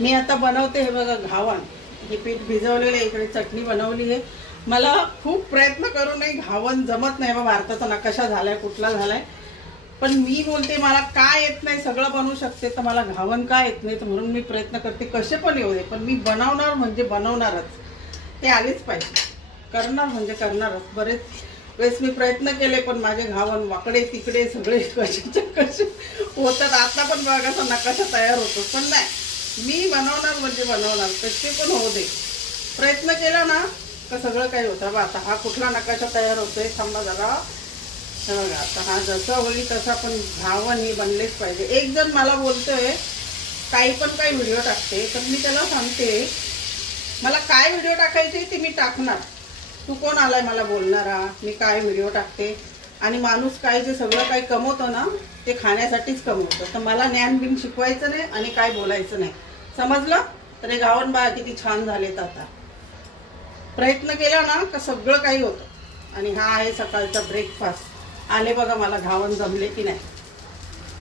मी आता बनवते हे बघा घावण हे पीठ भिजवलेलं आहे इकडे चटणी बनवली आहे. मला खूप प्रयत्न करूनही घावण जमत नाही बा भारताचा नकाशा झालाय कुठला झालाय. पण मी बोलते मला काय येत नाही सगळं बनवू शकते तर मला घावण काय येत नाही तर म्हणून मी प्रयत्न करते कसे पण येऊ दे पण मी बनवणार म्हणजे बनवणारच. ते आलेच पाहिजे. करणार म्हणजे करणारच. बरेच वेळेस मी प्रयत्न केले पण माझे घावन वाकडे तिकडे सगळे कशाचे कसे होतात आता पण बघा नकाशा तयार होतो. पण नाही. मी बनवणार म्हणजे बनवणार कशी पण होऊ दे. प्रयत्न केला ना तर सगळं काही होतं. बा आता हा कुठला नकाशा तयार होतोय थांबा जरा. बघा आता हा जसा होईल तसा पण घावन ही बनलेच पाहिजे. एक जण मला बोलतोय काही पण काही व्हिडिओ टाकते तर मी त्याला सांगते मला काय व्हिडिओ टाकायचे ते मी टाकणार. तू कोण आलाय मला बोलणारा? मी काय व्हिडिओ टाकते? आणि माणूस काय जे सगळं काही कमवतो ना ते खाण्यासाठीच कमवतो. तर मला ज्ञान बिन शिकवायचं नाही आणि काय बोलायचं नाही. समजलं? तर हे गावन बाया किती छान झालेत आता. प्रयत्न केला ना का सगळं काही होतं. आणि हा आहे सकाळचा ब्रेकफास्ट आले बघा मला घावन जमले की नाही.